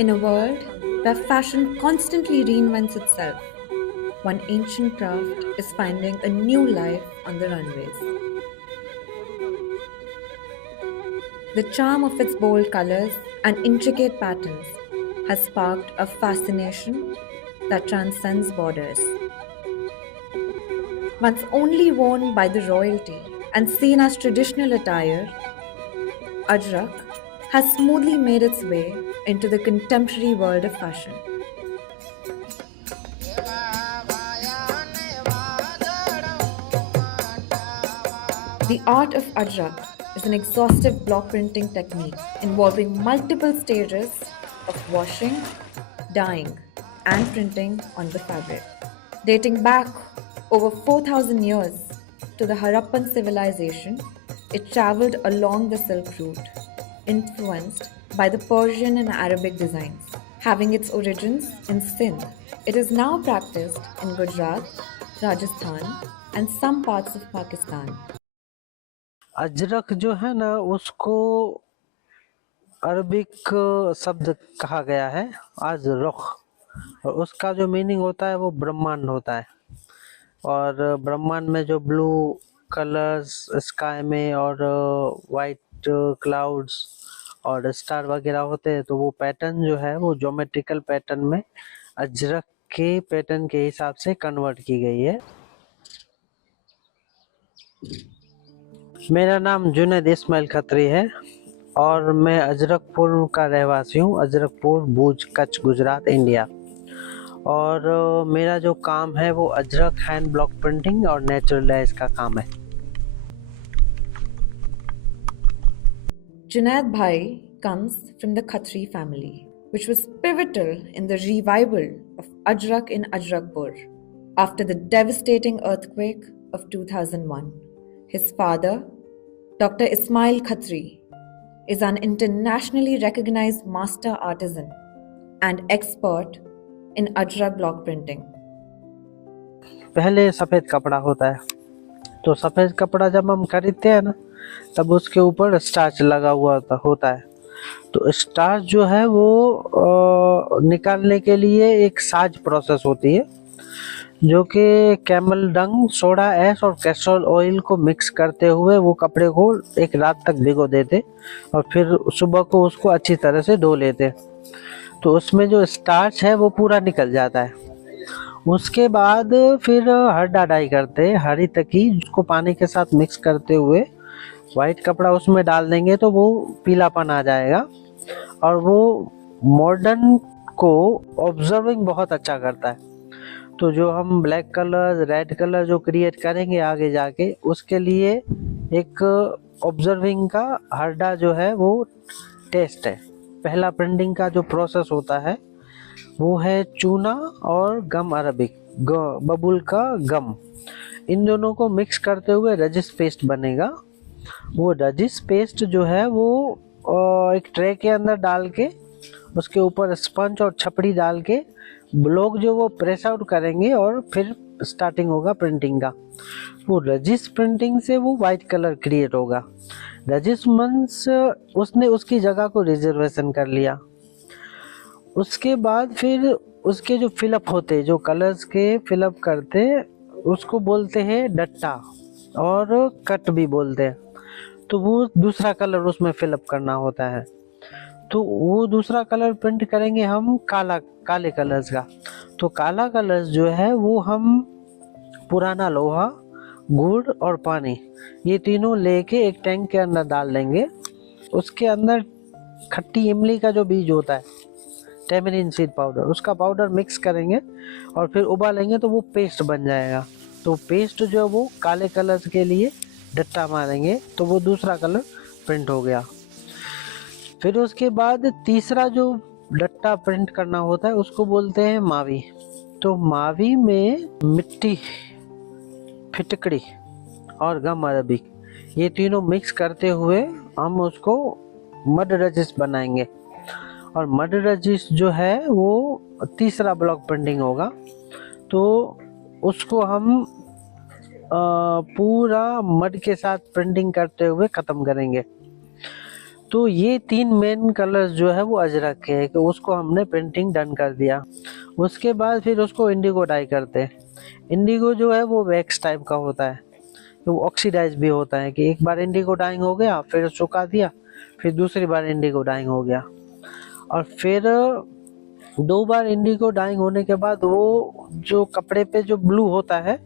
In a world where fashion constantly reinvents itself, one ancient craft is finding a new life on the runways. The charm of its bold colors and intricate patterns has sparked a fascination that transcends borders. Once only worn by the royalty and seen as traditional attire, Ajrak has smoothly made its way into the contemporary world of fashion. The art of Ajrak is an exhaustive block printing technique involving multiple stages of washing, dyeing, and printing on the fabric. Dating back over 4,000 years to the Harappan civilization, it traveled along the Silk Route, influenced by the Persian and Arabic designs. Having its origins in Sindh, it is now practiced in Gujarat, Rajasthan, and some parts of Pakistan. Ajrak जो है ना उसको अरबिक शब्द कहा गया है अजरख, और उसका जो मीनिंग होता है वो ब्रह्मांड होता है। और ब्रह्मांड में जो ब्लू कलर्स स्काई में और वाइट क्लाउड्स और स्टार वगैरह होते हैं, तो वो पैटर्न जो है वो ज्योमेट्रिकल पैटर्न में अजरक के पैटर्न के हिसाब से कन्वर्ट की गई है। मेरा नाम जुनैद इस्माइल खत्री है और मैं अजरकपुर का रहवासी हूँ। अजरकपुर, भुज, कच्छ, गुजरात, इंडिया। और मेरा जो काम है वो अजरक हैंड ब्लॉक प्रिंटिंग और नेचुरल डाइज का काम है। Junaid Bhai comes from the Khatri family, which was pivotal in the revival of Ajrak in Ajrakpur after the devastating earthquake of 2001. His father, Dr. Ismail Khatri, is an internationally recognized master artisan and expert in Ajrak block printing. पहले सफ़ेद कपड़ा होता है, तो सफ़ेद कपड़ा जब हम खरीदते हैं ना, तब उसके ऊपर स्टार्च लगा हुआ होता है। तो स्टार्च जो है वो निकालने के लिए एक साज प्रोसेस होती है, जो कि कैमल डंग, सोडा ऐश और कैस्ट्रोल ऑयल को मिक्स करते हुए वो कपड़े को एक रात तक भिगो देते और फिर सुबह को उसको अच्छी तरह से धो लेते। तो उसमें जो स्टार्च है वो पूरा निकल जाता है। उसके बाद फिर हरडा डाई करते, हरी तकी, उसको पानी के साथ मिक्स करते हुए वाइट कपड़ा उसमें डाल देंगे तो वो पीलापन आ जाएगा और वो मॉडर्न को ऑब्जर्विंग बहुत अच्छा करता है। तो जो हम ब्लैक कलर, रेड कलर जो क्रिएट करेंगे आगे जाके, उसके लिए एक ऑब्जर्विंग का हरडा जो है वो टेस्ट है। पहला प्रिंटिंग का जो प्रोसेस होता है वो है चूना और गम अरबिक, बबुल का गम, इन दोनों को मिक्स करते हुए रजिस पेस्ट बनेगा। वो रजिस पेस्ट जो है वो एक ट्रे के अंदर डाल के उसके ऊपर स्पंज और छपड़ी डाल के ब्लॉक जो वो प्रेस आउट करेंगे और फिर स्टार्टिंग होगा प्रिंटिंग का। वो रजिस प्रिंटिंग से वो वाइट कलर क्रिएट होगा। रजिस मींस उसने उसकी जगह को रिजर्वेशन कर लिया। उसके बाद फिर उसके जो फिलअप होते, जो कलर्स के फिलअप करते, उसको बोलते हैं डट्टा और कट भी बोलते हैं। तो वो दूसरा कलर उसमें फिलअप करना होता है। तो वो दूसरा कलर प्रिंट करेंगे हम काले कलर्स का। तो काला कलर्स जो है वो हम पुराना लोहा, गुड़ और पानी, ये तीनों लेके एक टैंक के अंदर डाल देंगे। उसके अंदर खट्टी इमली का जो बीज होता है, टेमरिन सीड पाउडर, उसका पाउडर मिक्स करेंगे और फिर उबालेंगे तो वो पेस्ट बन जाएगा। तो पेस्ट जो वो काले कलर्स के लिए डट्टा मारेंगे तो वो दूसरा कलर प्रिंट हो गया। फिर उसके बाद तीसरा जो डट्टा प्रिंट करना होता है उसको बोलते हैं मावी। तो मावी में मिट्टी, फिटकड़ी और गम अरबिक, ये तीनों मिक्स करते हुए हम उसको मड रजिस बनाएंगे। और मड रजिस जो है वो तीसरा ब्लॉक प्रिंटिंग होगा। तो उसको हम पूरा मड के साथ प्रिंटिंग करते हुए ख़त्म करेंगे। तो ये 3 मेन कलर्स जो है वो अजरक के है, कि उसको हमने प्रिंटिंग डन कर दिया। उसके बाद फिर उसको इंडिगो डाई करते हैं। इंडिगो जो है वो वैक्स टाइप का होता है, तो वो ऑक्सीडाइज भी होता है, कि एक बार इंडिगो डाइंग हो गया, फिर सुखा दिया, फिर दूसरी बार इंडिगो डाइंग हो गया, और फिर 2 बार इंडिगो डाइंग होने के बाद वो जो कपड़े पे जो ब्लू होता है,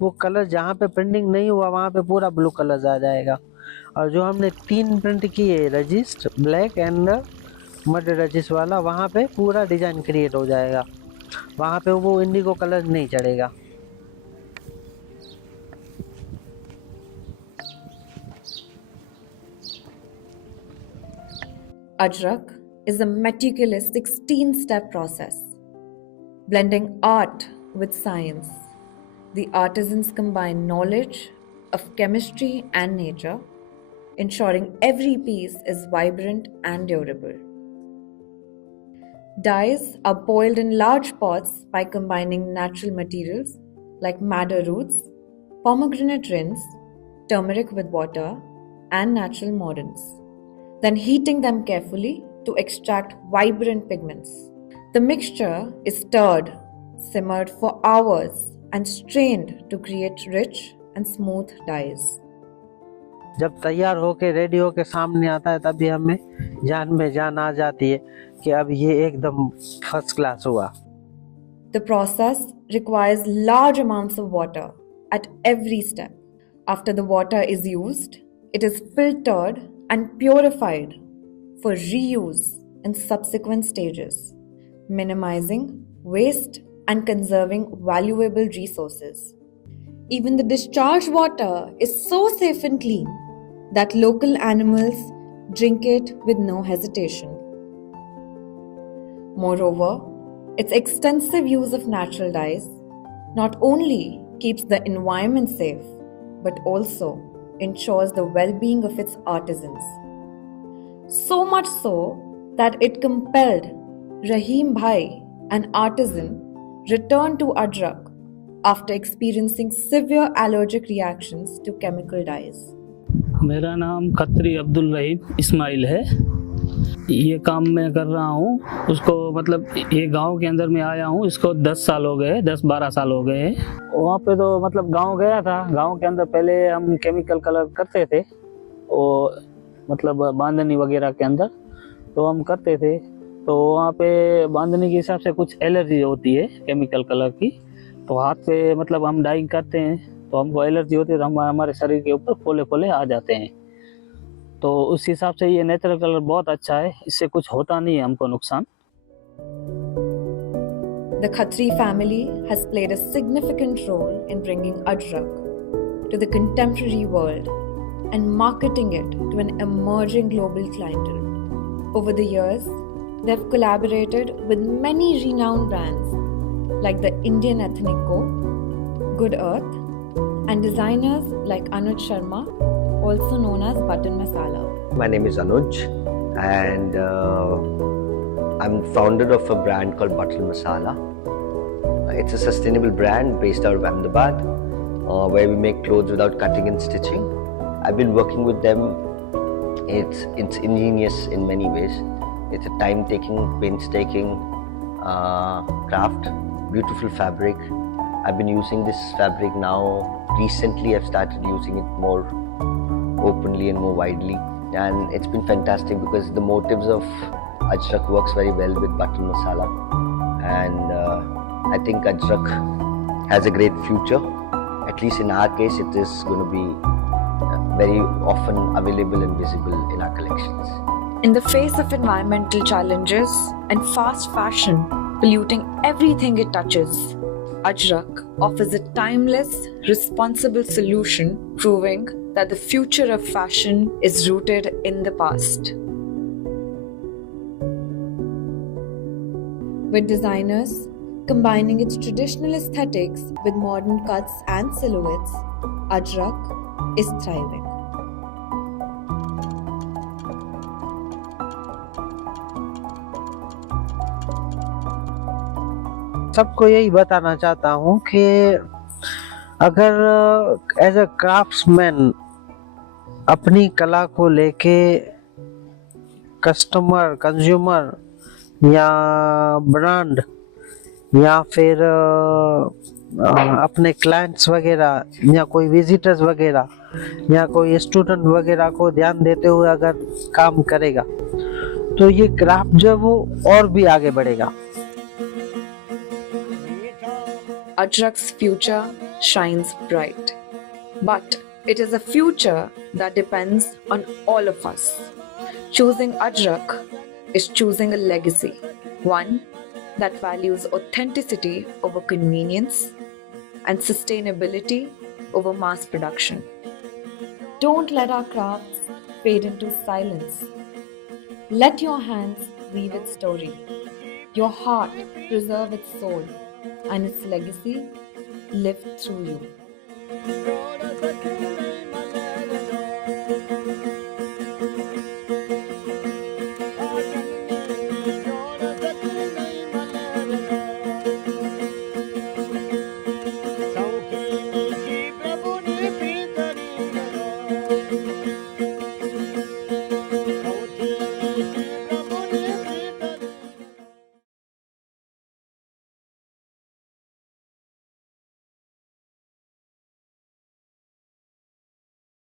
वो कलर जहाँ पे प्रिंटिंग नहीं हुआ वहाँ पे पूरा ब्लू कलर आ जाएगा। और जो हमने 3 प्रिंट किए, resist, black and mud resist वाला, वहाँ पे पूरा डिजाइन क्रिएट हो जाएगा, वहाँ पे वो इंडिगो कलर नहीं चढ़ेगा। Ajrak is a meticulous 16-step process, blending art with science. The artisans combine knowledge of chemistry and nature, ensuring every piece is vibrant and durable. Dyes are boiled in large pots by combining natural materials like madder roots, pomegranate rinds, turmeric with water, and natural mordants, then heating them carefully to extract vibrant pigments. The mixture is stirred, simmered for hours, and strained to create rich and smooth dyes. जब तैयार होके रेडी होके सामने आता है, तभी हमें जान में जान आ जाती है कि अब ये एकदम फर्स्ट क्लास हुआ। The process requires large amounts of water at every step. After the water is used, it is filtered and purified for reuse in subsequent stages, minimizing waste and conserving valuable resources. Even the discharged water is so safe and clean that local animals drink it with no hesitation. Moreover, its extensive use of natural dyes not only keeps the environment safe but also ensures the well-being of its artisans. So much so that it compelled Rahim Bhai, an artisan, return to Ajrak after experiencing severe allergic reactions to chemical dyes. मेरा नाम खत्री अब्दुल रहीम इस्माइल है। ये काम मैं कर रहा हूँ, उसको मतलब ये गांव के अंदर में आया हूँ, इसको 10 साल हो गए, 10-12 साल हो गए। वहाँ पे तो मतलब गांव गया था, गांव के अंदर पहले हम केमिकल कलर करते थे, वो मतलब बांधनी वगैरह के अंदर तो हम करते थे। तो वहाँ पे बांधनी के हिसाब से कुछ एलर्जी होती है केमिकल कलर की, तो हाथ पे मतलब हम डाइंग करते हैं तो हमको एलर्जी होती है, तो हमारे शरीर के ऊपर फोले फोले आ जाते हैं। तो उस हिसाब से ये नेचुरल कलर बहुत अच्छा है, इससे कुछ होता नहीं है हमको नुकसान। The Khatri family has played a significant role in bringing Ajrak to the contemporary world and marketing it to an emerging global clientele. Over the years, they have collaborated with many renowned brands like the Indian Ethnic Co, Good Earth, and designers like Anuj Sharma, also known as Button Masala. My name is Anuj, and I'm founder of a brand called Button Masala. It's a sustainable brand based out of Ahmedabad, where we make clothes without cutting and stitching. I've been working with them. It's ingenious in many ways. It's a time-taking, painstaking craft, beautiful fabric. I've been using this fabric now. Recently, I've started using it more openly and more widely, and it's been fantastic because the motives of Ajrak works very well with Button Masala, and I think Ajrak has a great future. At least in our case, it is going to be very often available and visible in our collections. In the face of environmental challenges and fast fashion polluting everything it touches, Ajrak offers a timeless, responsible solution, proving that the future of fashion is rooted in the past. With designers combining its traditional aesthetics with modern cuts and silhouettes, Ajrak is thriving. सबको यही बताना चाहता हूँ कि अगर as a craftsman अपनी कला को लेके कस्टमर, कंज्यूमर या ब्रांड या फिर अपने क्लाइंट्स वगैरह या कोई विजिटर्स वगैरह या कोई स्टूडेंट वगैरह को ध्यान देते हुए अगर काम करेगा तो ये क्राफ्ट जो है वो और भी आगे बढ़ेगा। Ajrak's future shines bright, but it is a future that depends on all of us. Choosing Ajrak is choosing a legacy, one that values authenticity over convenience and sustainability over mass production. Don't let our crafts fade into silence. Let your hands weave its story, your heart preserve its soul, and its legacy live through you.